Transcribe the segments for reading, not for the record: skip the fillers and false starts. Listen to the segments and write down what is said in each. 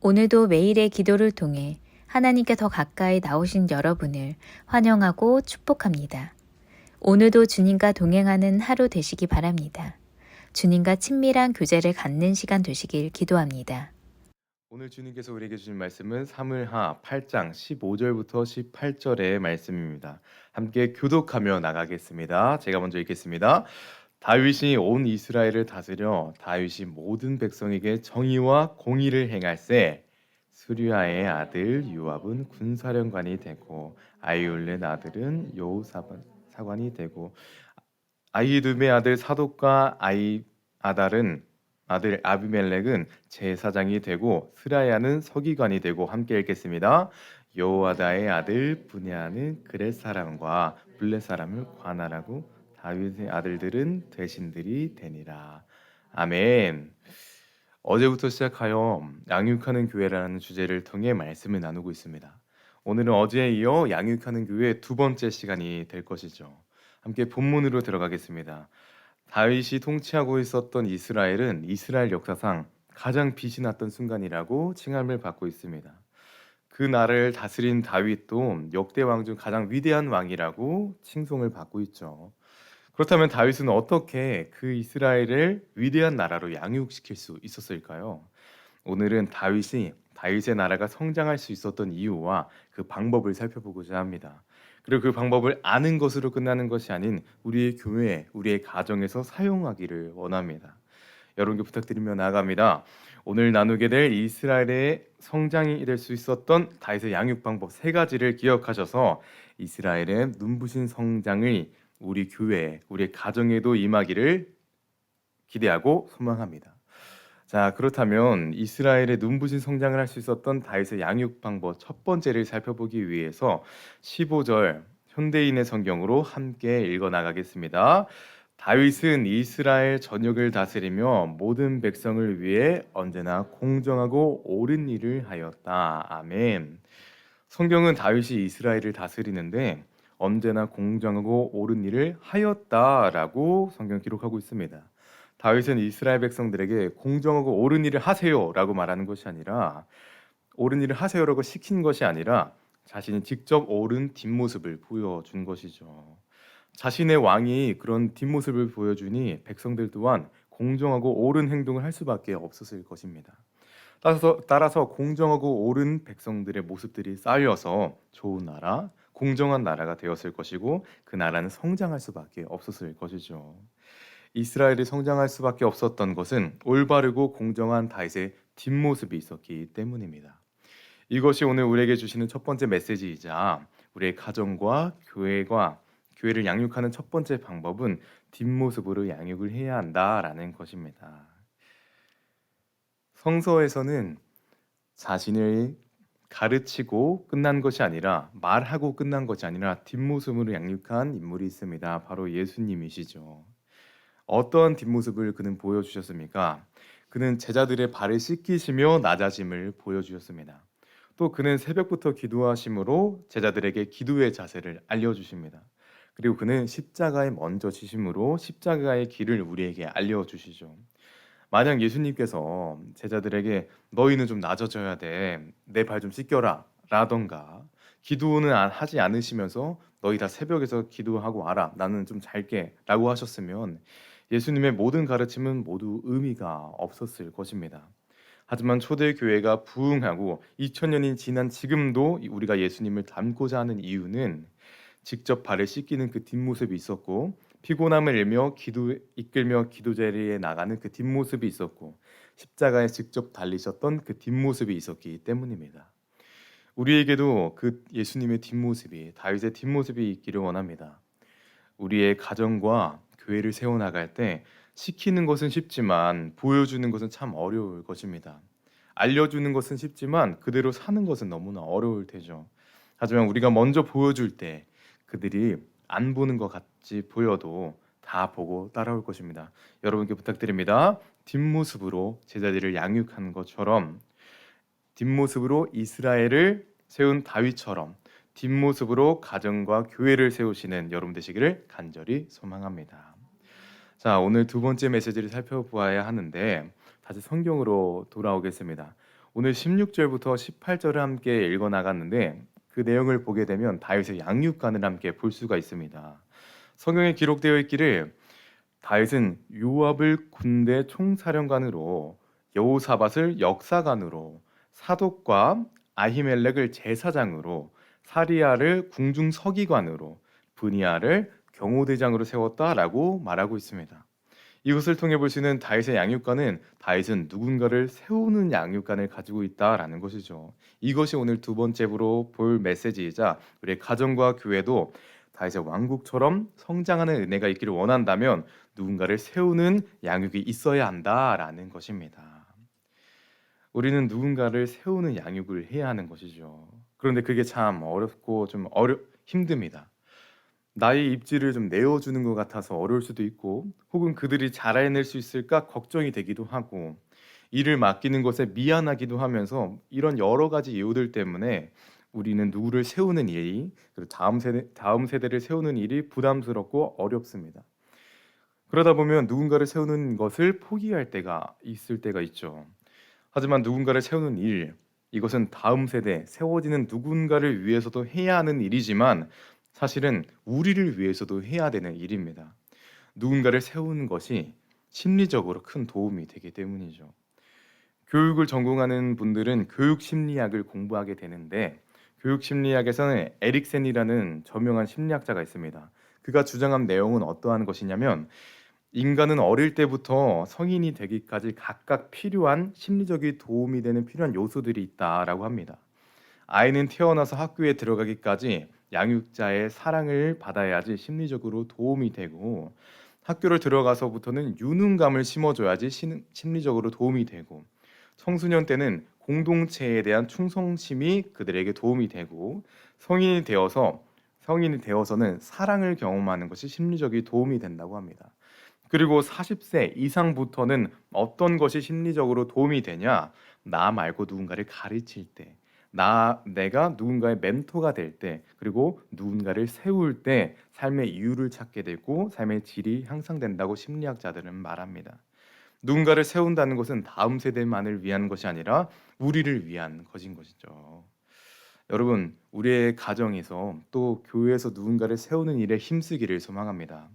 오늘도 매일의 기도를 통해 하나님께 더 가까이 나오신 여러분을 환영하고 축복합니다. 오늘도 주님과 동행하는 하루 되시기 바랍니다. 주님과 친밀한 교제를 갖는 시간 되시길 기도합니다. 오늘 주님께서 우리에게 주신 말씀은 사무엘하 8장 15절부터 18절의 말씀입니다. 함께 교독하며 나가겠습니다. 제가 먼저 읽겠습니다. 다윗이 온 이스라엘을 다스려 다윗이 모든 백성에게 정의와 공의를 행할세. 수리아의 아들 요압은 군사령관이 되고 아이올렛 아들은 여호사관이 되고 아히두메 아들 사독과 아달은 아들 아비멜렉은 제사장이 되고 스라야는 서기관이 되고 함께 읽겠습니다. 여호와다의 아들 분야는 그렛 사람과 블렛 사람을 관할하고 다윗의 아들들은 대신들이 되니라. 아멘. 어제부터 시작하여 양육하는 교회라는 주제를 통해 말씀을 나누고 있습니다. 오늘은 어제에 이어 양육하는 교회 두 번째 시간이 될 것이죠. 함께 본문으로 들어가겠습니다. 다윗이 통치하고 있었던 이스라엘은 이스라엘 역사상 가장 빛이 났던 순간이라고 칭함을 받고 있습니다. 그 나라를 다스린 다윗도 역대 왕 중 가장 위대한 왕이라고 칭송을 받고 있죠. 그렇다면 다윗은 어떻게 그 이스라엘을 위대한 나라로 양육시킬 수 있었을까요? 오늘은 다윗의 나라가 성장할 수 있었던 이유와 그 방법을 살펴보고자 합니다. 그리고 그 방법을 아는 것으로 끝나는 것이 아닌 우리의 교회, 우리의 가정에서 사용하기를 원합니다. 여러분께 부탁드리며 나아갑니다. 오늘 나누게 될 이스라엘의 성장이 될 수 있었던 다윗의 양육 방법 세 가지를 기억하셔서 이스라엘의 눈부신 성장을 우리 교회, 우리 가정에도 임하기를 기대하고 소망합니다. 자, 그렇다면 이스라엘의 눈부신 성장을 할 수 있었던 다윗의 양육 방법 첫 번째를 살펴보기 위해서 15절 현대인의 성경으로 함께 읽어 나가겠습니다. 다윗은 이스라엘 전역을 다스리며 모든 백성을 위해 언제나 공정하고 옳은 일을 하였다. 아멘. 성경은 다윗이 이스라엘을 다스리는데 언제나 공정하고 옳은 일을 하였다라고 성경 기록하고 있습니다. 다윗은 이스라엘 백성들에게 공정하고 옳은 일을 하세요라고 말하는 것이 아니라 옳은 일을 하세요라고 시킨 것이 아니라 자신이 직접 옳은 뒷모습을 보여준 것이죠. 자신의 왕이 그런 뒷모습을 보여주니 백성들 또한 공정하고 옳은 행동을 할 수밖에 없었을 것입니다. 따라서 공정하고 옳은 백성들의 모습들이 쌓여서 좋은 나라, 공정한 나라가 되었을 것이고 그 나라는 성장할 수밖에 없었을 것이죠. 이스라엘이 성장할 수밖에 없었던 것은 올바르고 공정한 다윗의 뒷모습이 있었기 때문입니다. 이것이 오늘 우리에게 주시는 첫 번째 메시지이자 우리의 가정과 교회를 양육하는 첫 번째 방법은 뒷모습으로 양육을 해야 한다라는 것입니다. 성서에서는 자신을 가르치고 끝난 것이 아니라 말하고 끝난 것이 아니라 뒷모습으로 양육한 인물이 있습니다. 바로 예수님이시죠. 어떠한 뒷모습을 그는 보여주셨습니까? 그는 제자들의 발을 씻기시며 낮아짐을 보여주셨습니다. 또 그는 새벽부터 기도하심으로 제자들에게 기도의 자세를 알려주십니다. 그리고 그는 십자가에 먼저 지심으로 십자가의 길을 우리에게 알려주시죠. 만약 예수님께서 제자들에게 너희는 좀 낮아져야 돼. 내 발 좀 씻겨라. 라던가 기도는 하지 않으시면서 너희 다 새벽에서 기도하고 와라. 나는 좀 잘게. 라고 하셨으면 예수님의 모든 가르침은 모두 의미가 없었을 것입니다. 하지만 초대교회가 부흥하고 2000년이 지난 지금도 우리가 예수님을 닮고자 하는 이유는 직접 발을 씻기는 그 뒷모습이 있었고 피곤함을 이끌며 기도 자리에 나가는 그 뒷모습이 있었고 십자가에 직접 달리셨던 그 뒷모습이 있었기 때문입니다. 우리에게도 그 예수님의 뒷모습이 다윗의 뒷모습이 있기를 원합니다. 우리의 가정과 교회를 세워나갈 때 시키는 것은 쉽지만 보여주는 것은 참 어려울 것입니다. 알려주는 것은 쉽지만 그대로 사는 것은 너무나 어려울 테죠. 하지만 우리가 먼저 보여줄 때 그들이 안 보는 것 같이 보여도 다 보고 따라올 것입니다. 여러분께 부탁드립니다. 뒷모습으로 제자들을 양육하는 것처럼 뒷모습으로 이스라엘을 세운 다윗처럼 뒷모습으로 가정과 교회를 세우시는 여러분 되시기를 간절히 소망합니다. 자, 오늘 두 번째 메시지를 살펴보아야 하는데 다시 성경으로 돌아오겠습니다. 오늘 16절부터 18절을 함께 읽어 나갔는데 그 내용을 보게 되면 다윗의 양육관을 함께 볼 수가 있습니다. 성경에 기록되어 있기를 다윗은 요압을 군대 총사령관으로, 여호사밧을 역사관으로, 사독과 아히멜렉을 제사장으로, 사리야를 궁중 서기관으로, 브니아를 경호대장으로 세웠다라고 말하고 있습니다. 이것을 통해 볼 수 있는 다윗의 양육관은 다윗은 누군가를 세우는 양육관을 가지고 있다라는 것이죠. 이것이 오늘 두 번째로 볼 메시지이자 우리의 가정과 교회도 다윗의 왕국처럼 성장하는 은혜가 있기를 원한다면 누군가를 세우는 양육이 있어야 한다라는 것입니다. 우리는 누군가를 세우는 양육을 해야 하는 것이죠. 그런데 그게 참 어렵고 힘듭니다. 나의 입지를 좀 내어주는 것 같아서 어려울 수도 있고, 혹은 그들이 잘해낼 수 있을까 걱정이 되기도 하고, 일을 맡기는 것에 미안하기도 하면서 이런 여러 가지 이유들 때문에 우리는 누구를 세우는 일이, 그리고 다음 세대를 세우는 일이 부담스럽고 어렵습니다. 그러다 보면 누군가를 세우는 것을 포기할 때가 있을 때가 있죠. 하지만 누군가를 세우는 일, 이것은 다음 세대, 세워지는 누군가를 위해서도 해야 하는 일이지만 사실은 우리를 위해서도 해야 되는 일입니다. 누군가를 세우는 것이 심리적으로 큰 도움이 되기 때문이죠. 교육을 전공하는 분들은 교육 심리학을 공부하게 되는데, 교육 심리학에서는 에릭센이라는 저명한 심리학자가 있습니다. 그가 주장한 내용은 어떠한 것이냐면, 인간은 어릴 때부터 성인이 되기까지 각각 필요한 심리적인 도움이 되는 필요한 요소들이 있다라고 합니다. 아이는 태어나서 학교에 들어가기까지 양육자의 사랑을 받아야지 심리적으로 도움이 되고, 학교를 들어가서부터는 유능감을 심어줘야지 심리적으로 도움이 되고, 청소년 때는 공동체에 대한 충성심이 그들에게 도움이 되고, 성인이 되어서는 사랑을 경험하는 것이 심리적인 도움이 된다고 합니다. 그리고 40세 이상부터는 어떤 것이 심리적으로 도움이 되냐? 나 말고 누군가를 가르칠 때, 내가 누군가의 멘토가 될 때, 그리고 누군가를 세울 때 삶의 이유를 찾게 되고 삶의 질이 향상된다고 심리학자들은 말합니다. 누군가를 세운다는 것은 다음 세대만을 위한 것이 아니라 우리를 위한 것인 것이죠. 여러분, 우리의 가정에서 또 교회에서 누군가를 세우는 일에 힘쓰기를 소망합니다.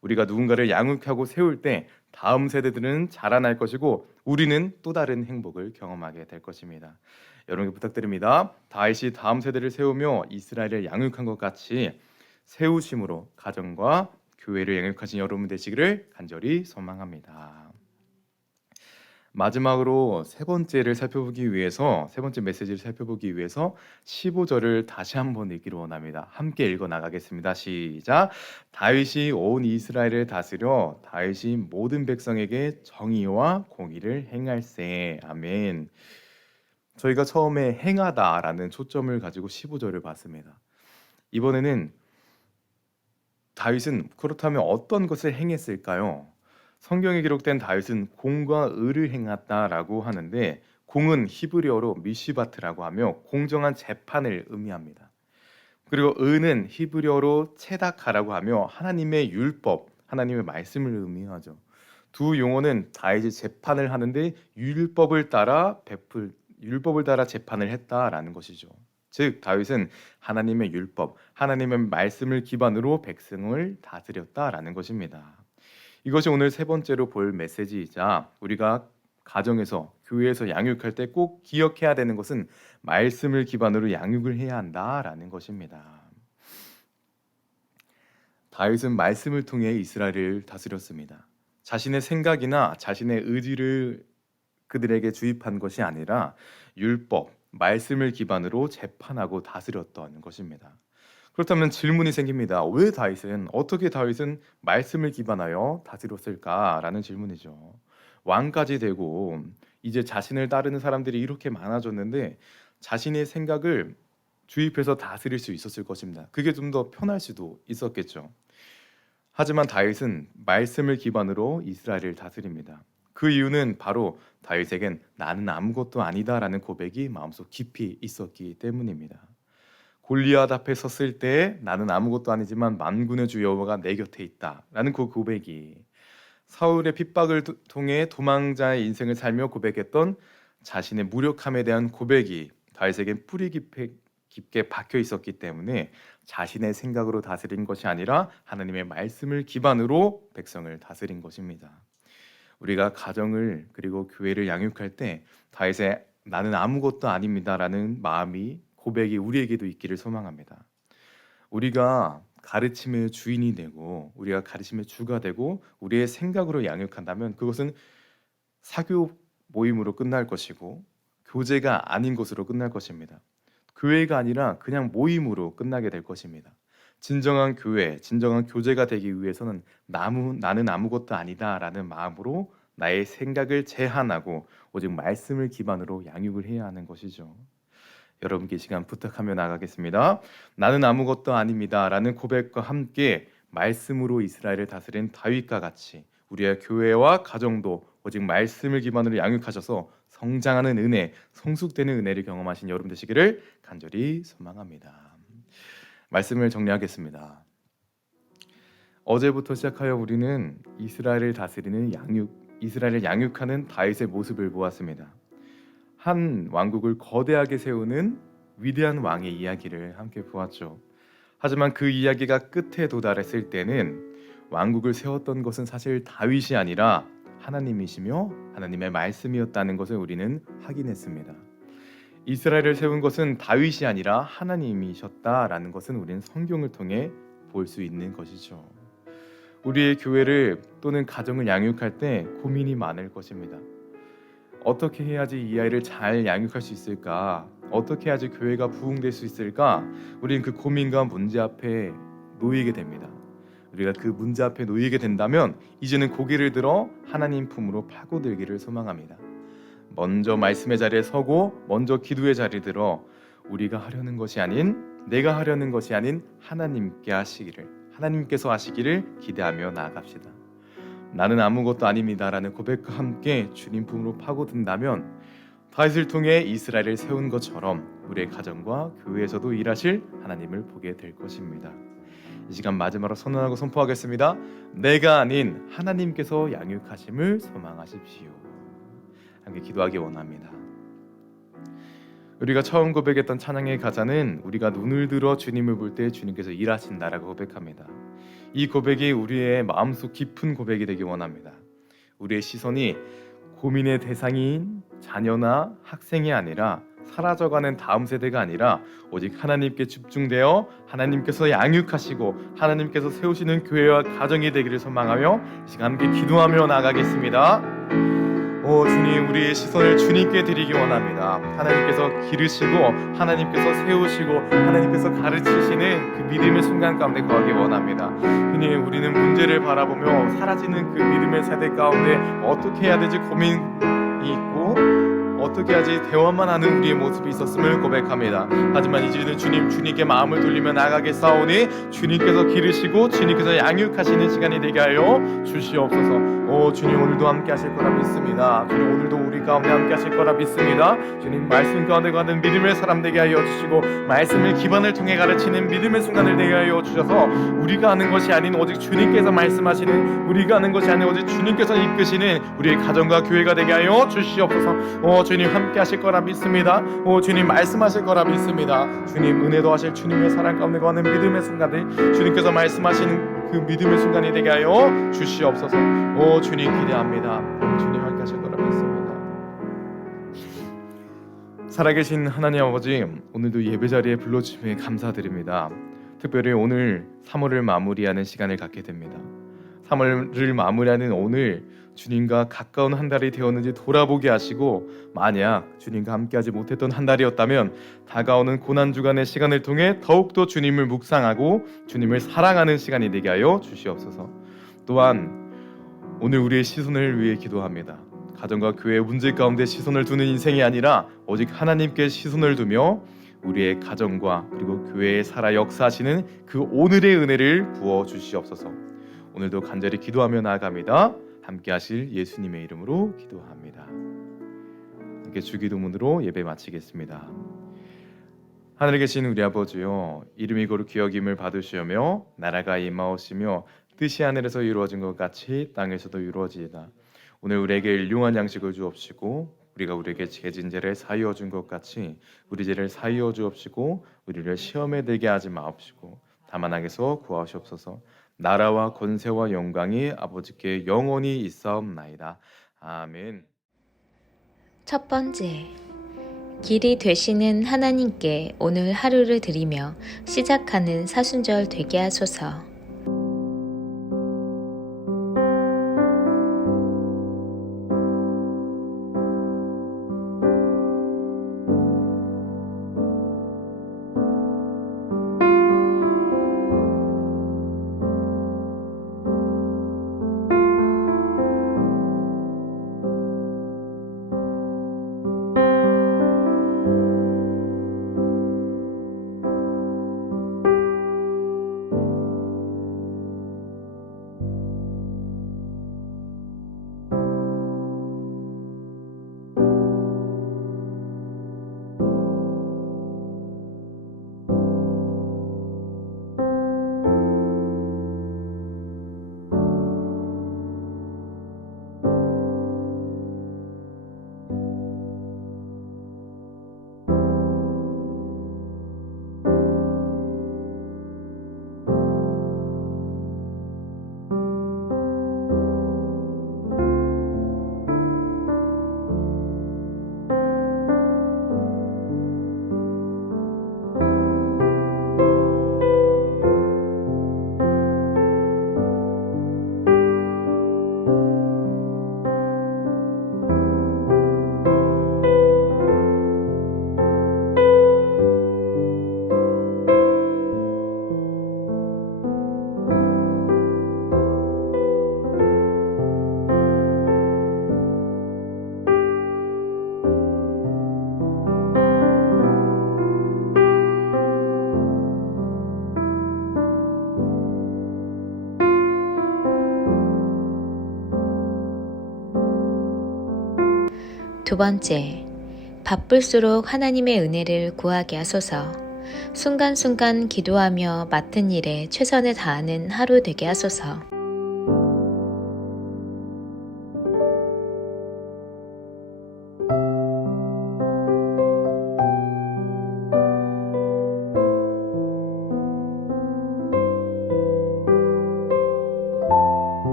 우리가 누군가를 양육하고 세울 때 다음 세대들은 자라날 것이고 우리는 또 다른 행복을 경험하게 될 것입니다. 여러분께 부탁드립니다. 다윗이 다음 세대를 세우며 이스라엘을 양육한 것 같이 세우심으로 가정과 교회를 양육하신 여러분 되시기를 간절히 소망합니다. 마지막으로 세 번째 메시지를 살펴보기 위해서 15절을 다시 한번 읽기를 원합니다. 함께 읽어 나가겠습니다. 시작. 다윗이 온 이스라엘을 다스려 다윗이 모든 백성에게 정의와 공의를 행할세. 아멘. 저희가 처음에 행하다라는 초점을 가지고 15절을 봤습니다. 이번에는 다윗은 그렇다면 어떤 것을 행했을까요? 성경에 기록된 다윗은 공과 의를 행했다라고 하는데, 공은 히브리어로 미시바트라고 하며 공정한 재판을 의미합니다. 그리고 의는 히브리어로 체다카라고 하며 하나님의 율법, 하나님의 말씀을 의미하죠. 두 용어는 다윗이 재판을 하는데 율법을 따라 재판을 했다라는 것이죠. 즉 다윗은 하나님의 율법, 하나님의 말씀을 기반으로 백성을 다스렸다라는 것입니다. 이것이 오늘 세 번째로 볼 메시지이자 우리가 가정에서, 교회에서 양육할 때 꼭 기억해야 되는 것은 말씀을 기반으로 양육을 해야 한다라는 것입니다. 다윗은 말씀을 통해 이스라엘을 다스렸습니다. 자신의 생각이나 자신의 의지를 그들에게 주입한 것이 아니라 율법, 말씀을 기반으로 재판하고 다스렸던 것입니다. 그렇다면 질문이 생깁니다. 어떻게 다윗은 말씀을 기반하여 다스렸을까라는 질문이죠. 왕까지 되고 이제 자신을 따르는 사람들이 이렇게 많아졌는데 자신의 생각을 주입해서 다스릴 수 있었을 것입니다. 그게 좀 더 편할 수도 있었겠죠. 하지만 다윗은 말씀을 기반으로 이스라엘을 다스립니다. 그 이유는 바로 다윗에겐 나는 아무것도 아니다라는 고백이 마음속 깊이 있었기 때문입니다. 골리앗 앞에 섰을 때 나는 아무것도 아니지만 만군의 주 여호와가 내 곁에 있다라는 그 고백이, 사울의 핍박을 통해 도망자의 인생을 살며 고백했던 자신의 무력함에 대한 고백이 다윗에겐 뿌리 깊게 박혀 있었기 때문에 자신의 생각으로 다스린 것이 아니라 하나님의 말씀을 기반으로 백성을 다스린 것입니다. 우리가 가정을 그리고 교회를 양육할 때 다윗의 나는 아무것도 아닙니다라는 마음이 고백이 우리에게도 있기를 소망합니다. 우리가 가르침의 주인이 되고 우리가 가르침의 주가 되고 우리의 생각으로 양육한다면 그것은 사교 모임으로 끝날 것이고 교제가 아닌 것으로 끝날 것입니다. 교회가 아니라 그냥 모임으로 끝나게 될 것입니다. 진정한 교회, 진정한 교제가 되기 위해서는 나는 아무것도 아니다라는 마음으로 나의 생각을 제한하고 오직 말씀을 기반으로 양육을 해야 하는 것이죠. 여러분께 이 시간 부탁하며 나가겠습니다. 나는 아무것도 아닙니다라는 고백과 함께 말씀으로 이스라엘을 다스린 다윗과 같이 우리의 교회와 가정도 오직 말씀을 기반으로 양육하셔서 성장하는 은혜, 성숙되는 은혜를 경험하신 여러분 되시기를 간절히 소망합니다. 말씀을 정리하겠습니다. 어제부터 시작하여 우리는 이스라엘을 다스리는 이스라엘을 양육하는 다윗의 모습을 보았습니다. 한 왕국을 거대하게 세우는 위대한 왕의 이야기를 함께 보았죠. 하지만 그 이야기가 끝에 도달했을 때는 왕국을 세웠던 것은 사실 다윗이 아니라 하나님이시며 하나님의 말씀이었다는 것을 우리는 확인했습니다. 이스라엘을 세운 것은 다윗이 아니라 하나님이셨다라는 것은 우리는 성경을 통해 볼 수 있는 것이죠. 우리의 교회를 또는 가정을 양육할 때 고민이 많을 것입니다. 어떻게 해야지 이 아이를 잘 양육할 수 있을까? 어떻게 해야지 교회가 부흥될 수 있을까? 우리는 그 고민과 문제 앞에 놓이게 됩니다. 우리가 그 문제 앞에 놓이게 된다면 이제는 고개를 들어 하나님 품으로 파고들기를 소망합니다. 먼저 말씀의 자리에 서고 먼저 기도의 자리에 들어 우리가 하려는 것이 아닌 내가 하려는 것이 아닌 하나님께서 하시기를 기대하며 나아갑시다. 나는 아무것도 아닙니다라는 고백과 함께 주님 품으로 파고든다면 다윗을 통해 이스라엘을 세운 것처럼 우리의 가정과 교회에서도 일하실 하나님을 보게 될 것입니다. 이 시간 마지막으로 선언하고 선포하겠습니다. 내가 아닌 하나님께서 양육하심을 소망하십시오. 함께 기도하기 원합니다. 우리가 처음 고백했던 찬양의 가사는 우리가 눈을 들어 주님을 볼 때 주님께서 일하신다라고 고백합니다. 이 고백이 우리의 마음속 깊은 고백이 되기 원합니다. 우리의 시선이 고민의 대상인 자녀나 학생이 아니라 사라져가는 다음 세대가 아니라 오직 하나님께 집중되어 하나님께서 양육하시고 하나님께서 세우시는 교회와 가정이 되기를 소망하며 이 시간 함께 기도하며 나가겠습니다. 오 주님, 우리의 시선을 주님께 드리기 원합니다. 하나님께서 기르시고 하나님께서 세우시고 하나님께서 가르치시는 그 믿음의 순간 가운데 거하기 원합니다. 주님, 우리는 문제를 바라보며 사라지는 그 믿음의 세대 가운데 어떻게 해야 되지 고민이 있고 어떻게 하지 대화만 하는 우리의 모습이 있었음을 고백합니다. 하지만 이제는 주님께 마음을 돌리며 나가겠사오니 주님께서 기르시고 주님께서 양육하시는 시간이 되게 하여 주시옵소서. 오 주님, 오늘도 함께 하실 거라 믿습니다. 주님, 오늘도 우리 가운데 함께 하실 거라 믿습니다. 주님, 말씀 가운데 가는 믿음의 사람 되게 하여 주시고 말씀을 기반을 통해 가르치는 믿음의 순간을 되게 하여 주셔서 우리가 하는 것이 아닌 오직 주님께서 말씀하시는, 우리가 하는 것이 아닌 오직 주님께서 이끄시는 우리의 가정과 교회가 되게 하여 주시옵소서. 오 주님, 함께 하실 거라 믿습니다. 오 주님, 말씀하실 거라 믿습니다. 주님, 은혜도 하실 주님의 사랑 가운데 거하는 믿음의 순간들, 주님께서 말씀하시는 그 믿음의 순간이 되게 하여 주시옵소서. 오 주님, 기대합니다. 주님, 함께 하실 거라 믿습니다. 살아계신 하나님 아버지, 오늘도 예배 자리에 불러주심에 감사드립니다. 특별히 오늘 3월을 마무리하는 시간을 갖게 됩니다. 3월을 마무리하는 오늘 주님과 가까운 한 달이 되었는지 돌아보게 하시고, 만약 주님과 함께하지 못했던 한 달이었다면 다가오는 고난주간의 시간을 통해 더욱더 주님을 묵상하고 주님을 사랑하는 시간이 되게 하여 주시옵소서. 또한 오늘 우리의 시선을 위해 기도합니다. 가정과 교회의 문제 가운데 시선을 두는 인생이 아니라 오직 하나님께 시선을 두며 우리의 가정과 그리고 교회에 살아 역사하시는 그 오늘의 은혜를 부어 주시옵소서. 오늘도 간절히 기도하며 나아갑니다. 함께 하실 예수님의 이름으로 기도합니다. 함께 주기도문으로 예배 마치겠습니다. 하늘에 계신 우리 아버지요, 이름이 거룩 귀여김을 받으시오며 나라가 임하오시며 뜻이 하늘에서 이루어진 것 같이 땅에서도 이루어지이다. 오늘 우리에게 일용할 양식을 주옵시고 우리가 우리에게 죄진 죄를 사하여 준 것 같이 우리 죄를 사하여 주옵시고 우리를 시험에 들게 하지 마옵시고 다만 악에서 구하시옵소서. 나라와 권세와 영광이 아버지께 영원히 있사옵나이다. 아멘. 첫 번째, 길이 되시는 하나님께 오늘 하루를 드리며 시작하는 사순절 되게 하소서. 두 번째, 바쁠수록 하나님의 은혜를 구하게 하소서. 순간순간 기도하며 맡은 일에 최선을 다하는 하루 되게 하소서.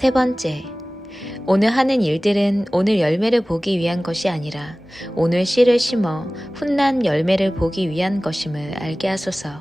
세 번째, 오늘 하는 일들은 오늘 열매를 보기 위한 것이 아니라 오늘 씨를 심어 훗날 열매를 보기 위한 것임을 알게 하소서.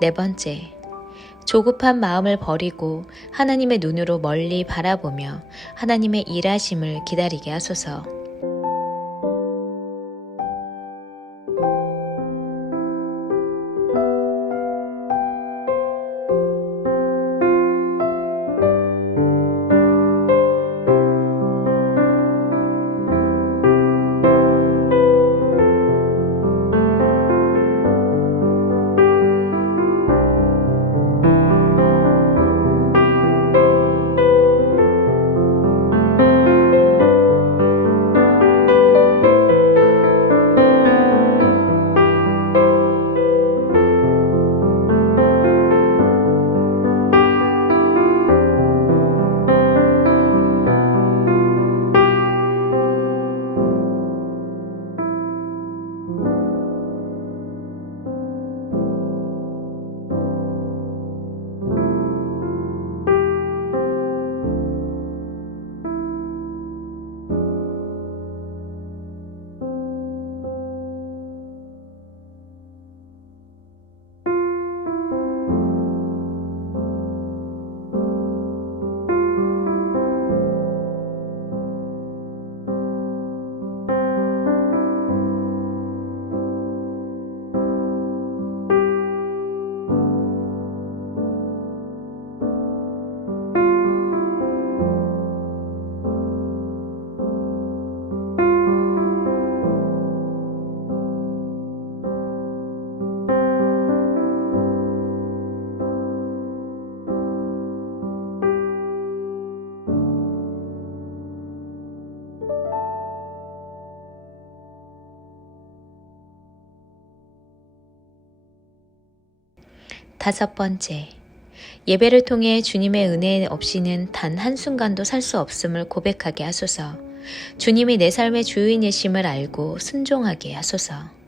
네 번째, 조급한 마음을 버리고 하나님의 눈으로 멀리 바라보며 하나님의 일하심을 기다리게 하소서. 다섯 번째, 예배를 통해 주님의 은혜 없이는 단 한순간도 살 수 없음을 고백하게 하소서. 주님이 내 삶의 주인이심을 알고 순종하게 하소서.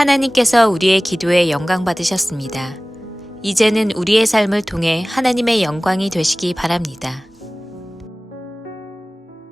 하나님께서 우리의 기도에 영광 받으셨습니다. 이제는 우리의 삶을 통해 하나님의 영광이 되시기 바랍니다.